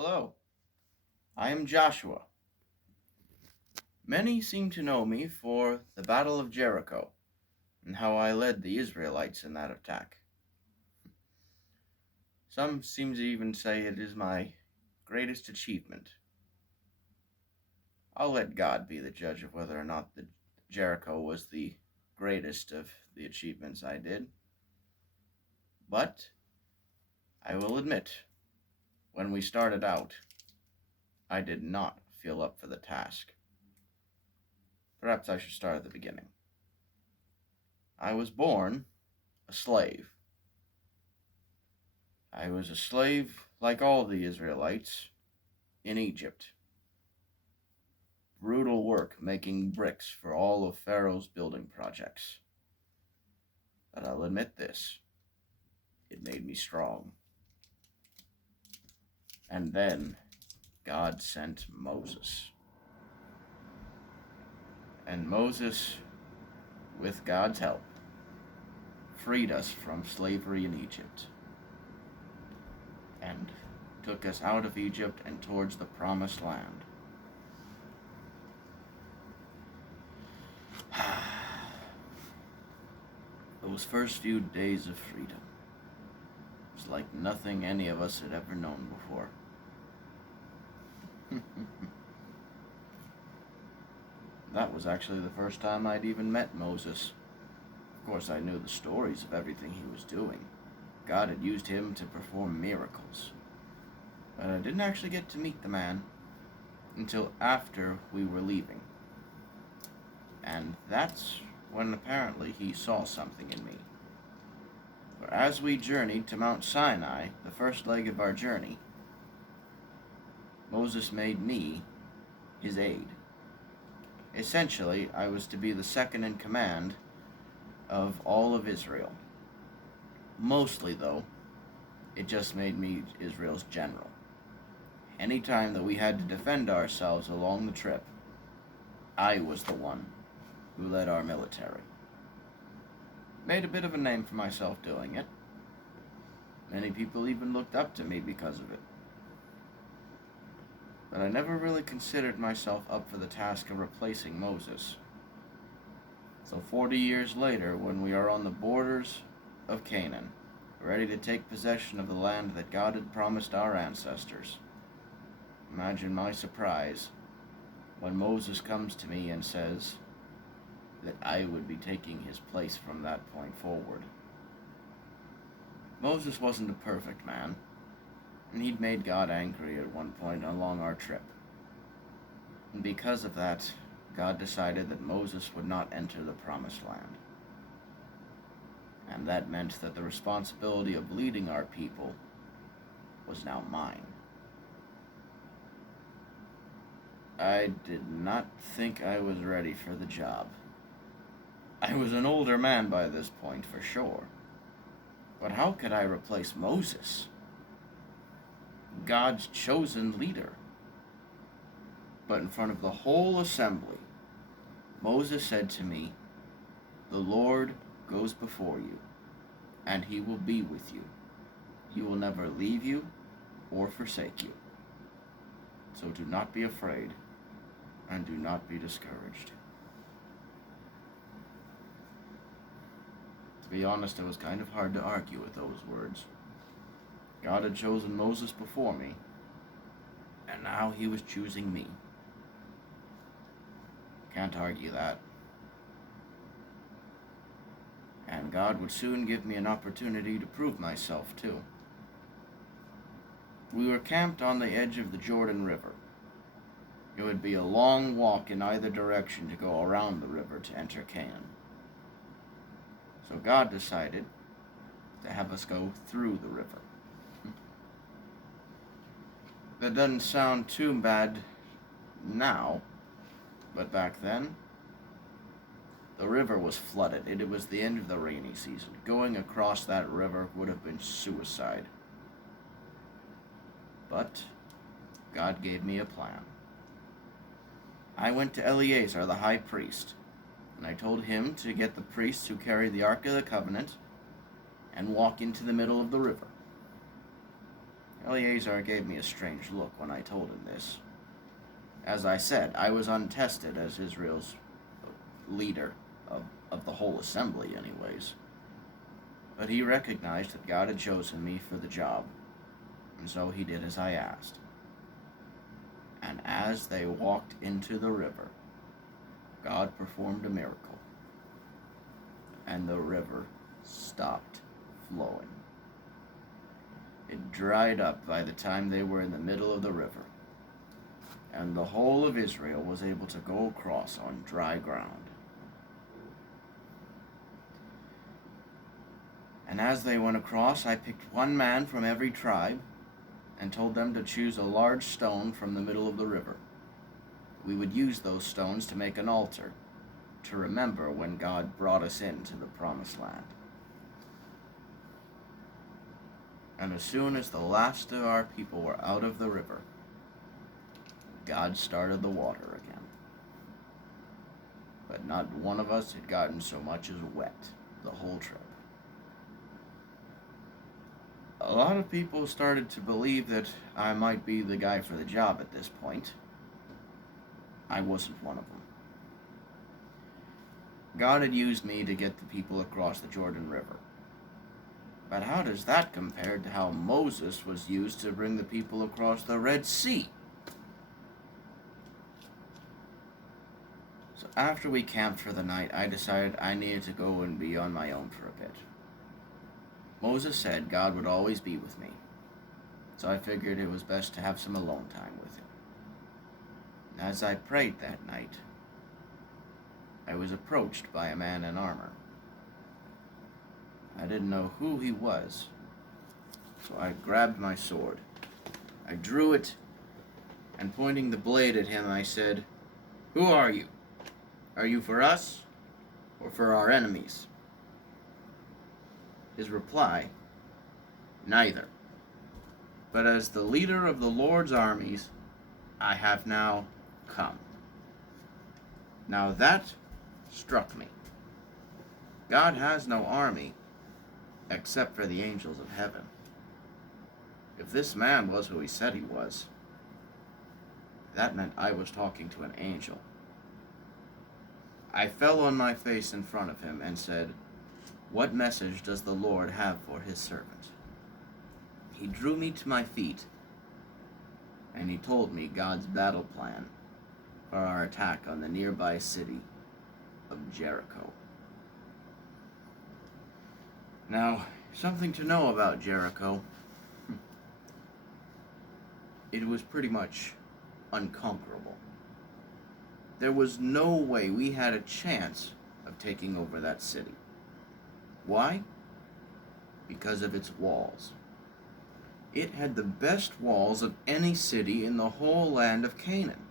Hello, I am Joshua. Many seem to know me for the Battle of Jericho and how I led the Israelites in that attack. Some seem to even say it is my greatest achievement. I'll let God be the judge of whether or not the Jericho was the greatest of the achievements I did. But I will admit, when we started out, I did not feel up for the task. Perhaps I should start at the beginning. I was born a slave. I was a slave, like all the Israelites, in Egypt. Brutal work making bricks for all of Pharaoh's building projects. But I'll admit this, it made me strong. And then God sent Moses. And Moses, with God's help, freed us from slavery in Egypt and took us out of Egypt and towards the promised land. Those first few days of freedom was like nothing any of us had ever known before. That was actually the first time I'd even met Moses. Of course, I knew the stories of everything he was doing. God had used him to perform miracles. But I didn't actually get to meet the man until after we were leaving. And that's when apparently he saw something in me. For as we journeyed to Mount Sinai, the first leg of our journey, Moses made me his aide. Essentially, I was to be the second in command of all of Israel. Mostly, though, it just made me Israel's general. Any time that we had to defend ourselves along the trip, I was the one who led our military. Made a bit of a name for myself doing it. Many people even looked up to me because of it. But I never really considered myself up for the task of replacing Moses. So 40 years later, when we are on the borders of Canaan, ready to take possession of the land that God had promised our ancestors, imagine my surprise when Moses comes to me and says that I would be taking his place from that point forward. Moses wasn't a perfect man, and he'd made God angry at one point along our trip. And because of that, God decided that Moses would not enter the promised land. And that meant that the responsibility of leading our people was now mine. I did not think I was ready for the job. I was an older man by this point, for sure. But how could I replace Moses? God's chosen leader. But in front of the whole assembly, Moses said to me, "The Lord goes before you, and he will be with you. He will never leave you or forsake you. So do not be afraid, and do not be discouraged." To be honest, it was kind of hard to argue with those words. God had chosen Moses before me, and now he was choosing me. Can't argue that. And God would soon give me an opportunity to prove myself, too. We were camped on the edge of the Jordan River. It would be a long walk in either direction to go around the river to enter Canaan. So God decided to have us go through the river. That doesn't sound too bad now, but back then, the river was flooded. It was the end of the rainy season. Going across that river would have been suicide. But God gave me a plan. I went to Eleazar, the high priest, and I told him to get the priests who carry the Ark of the Covenant and walk into the middle of the river. Eleazar gave me a strange look when I told him this. As I said, I was untested as Israel's leader of the whole assembly, anyways. But he recognized that God had chosen me for the job, and so he did as I asked. And as they walked into the river, God performed a miracle, and the river stopped flowing. It dried up by the time they were in the middle of the river, and the whole of Israel was able to go across on dry ground. And as they went across, I picked one man from every tribe and told them to choose a large stone from the middle of the river. We would use those stones to make an altar to remember when God brought us into the promised land. And as soon as the last of our people were out of the river, God started the water again. But not one of us had gotten so much as wet the whole trip. A lot of people started to believe that I might be the guy for the job at this point. I wasn't one of them. God had used me to get the people across the Jordan River. But how does that compare to how Moses was used to bring the people across the Red Sea? So after we camped for the night, I decided I needed to go and be on my own for a bit. Moses said God would always be with me, so I figured it was best to have some alone time with him. As I prayed that night, I was approached by a man in armor. I didn't know who he was, so I grabbed my sword. I drew it, and pointing the blade at him, I said, "Who are you? Are you for us, or for our enemies?" His reply, "Neither. But as the leader of the Lord's armies, I have now come." Now that struck me. God has no army except for the angels of heaven. If this man was who he said he was, that meant I was talking to an angel. I fell on my face in front of him and said, "What message does the Lord have for his servant?" He drew me to my feet, and he told me God's battle plan for our attack on the nearby city of Jericho. Now, something to know about Jericho. It was pretty much unconquerable. There was no way we had a chance of taking over that city. Why? Because of its walls. It had the best walls of any city in the whole land of Canaan.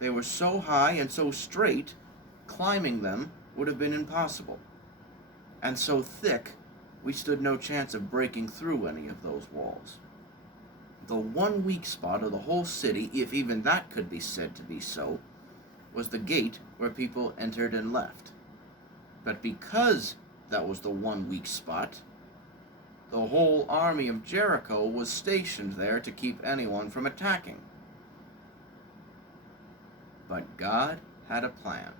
They were so high and so straight, climbing them would have been impossible. And so thick, we stood no chance of breaking through any of those walls. The one weak spot of the whole city, if even that could be said to be so, was the gate where people entered and left. But because that was the one weak spot, the whole army of Jericho was stationed there to keep anyone from attacking. But God had a plan.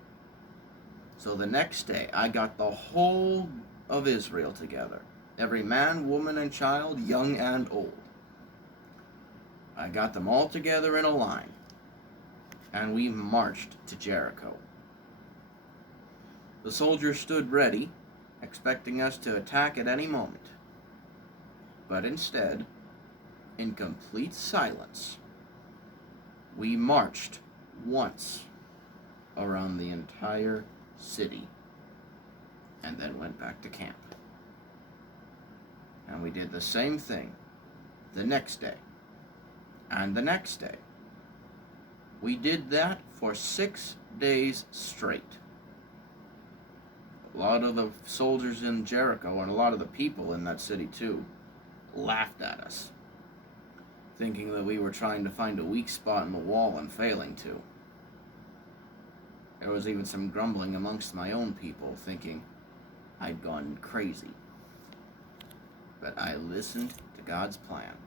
So the next day, I got the whole of Israel together, every man, woman, and child, young and old. I got them all together in a line, and we marched to Jericho. The soldiers stood ready, expecting us to attack at any moment. But instead, in complete silence, we marched once around the entire city and then went back to camp. And we did the same thing the next day and the next day. We did that for 6 days straight. A lot of the soldiers in Jericho and a lot of the people in that city too laughed at us, thinking that we were trying to find a weak spot in the wall and failing to. There was even some grumbling amongst my own people, thinking I'd gone crazy. But I listened to God's plan,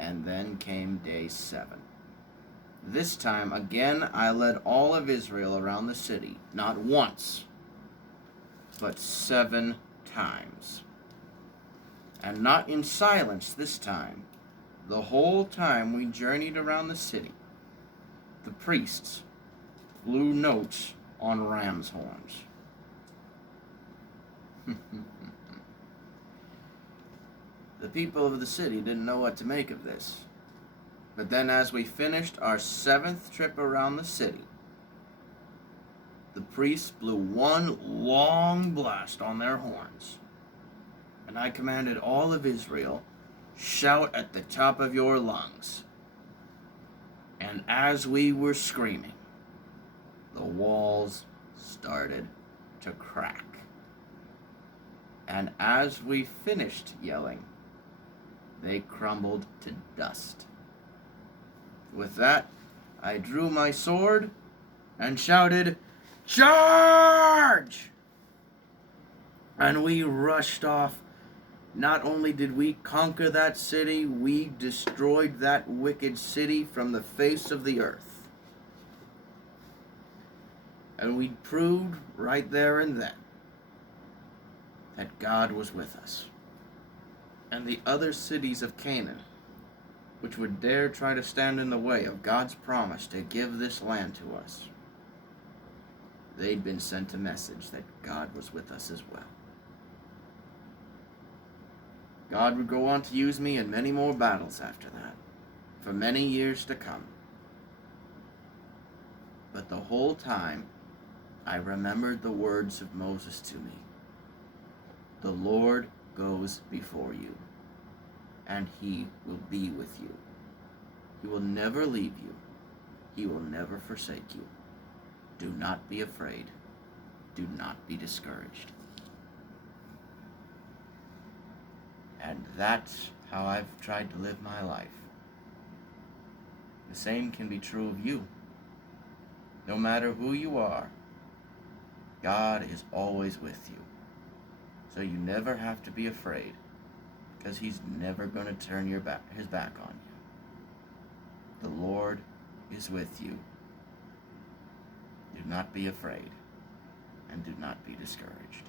And then came day 7. This time, again, I led all of Israel around the city, not once, but 7 times. And not in silence this time. The whole time we journeyed around the city, the priests blew notes on ram's horns. The people of the city didn't know what to make of this. But then as we finished our 7th trip around the city, the priests blew one long blast on their horns. And I commanded all of Israel, shout at the top of your lungs. And as we were screaming, the walls started to crack. And as we finished yelling, they crumbled to dust. With that, I drew my sword and shouted, "Charge!" And we rushed off. Not only did we conquer that city, we destroyed that wicked city from the face of the earth. And we proved right there and then that God was with us. And the other cities of Canaan, which would dare try to stand in the way of God's promise to give this land to us, they'd been sent a message that God was with us as well. God would go on to use me in many more battles after that, for many years to come. But the whole time, I remembered the words of Moses to me. The Lord goes before you, and he will be with you. He will never leave you. He will never forsake you. Do not be afraid. Do not be discouraged. And that's how I've tried to live my life. The same can be true of you. No matter who you are, God is always with you. So you never have to be afraid, because he's never going to turn his back on you. The Lord is with you. Do not be afraid, and do not be discouraged.